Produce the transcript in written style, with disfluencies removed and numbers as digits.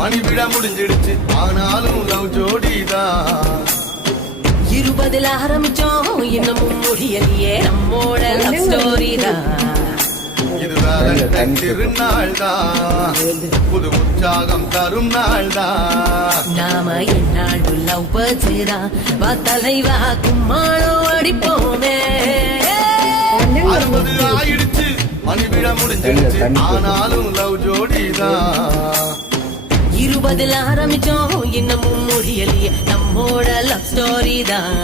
மணி விழா முடிஞ்சிடுச்சு ஆனாலும் லவ் ஜோடிதான் 20 ஆரம்பிச்சோம் இன்னமும் முடியலையே நம்மோட லவ் ஸ்டோரி தான் இது வேலண்டைன் திருநாள் தான் புது உற்சாகம் தரும் நாள் தான் நாம என்னாடு லவ் பச்சேரா வா தலைவா கும்மாளோ அடிப்போமே 60 ஆயிடுச்சு மணி விழா முடிஞ்சிடுச்சு ஆனாலும் லவ் ஜோடிதான் 20 ஆரம்பிச்சோம் இன்னமும் முடியலையே நம்மோட லவ் ஸ்டோரி தான்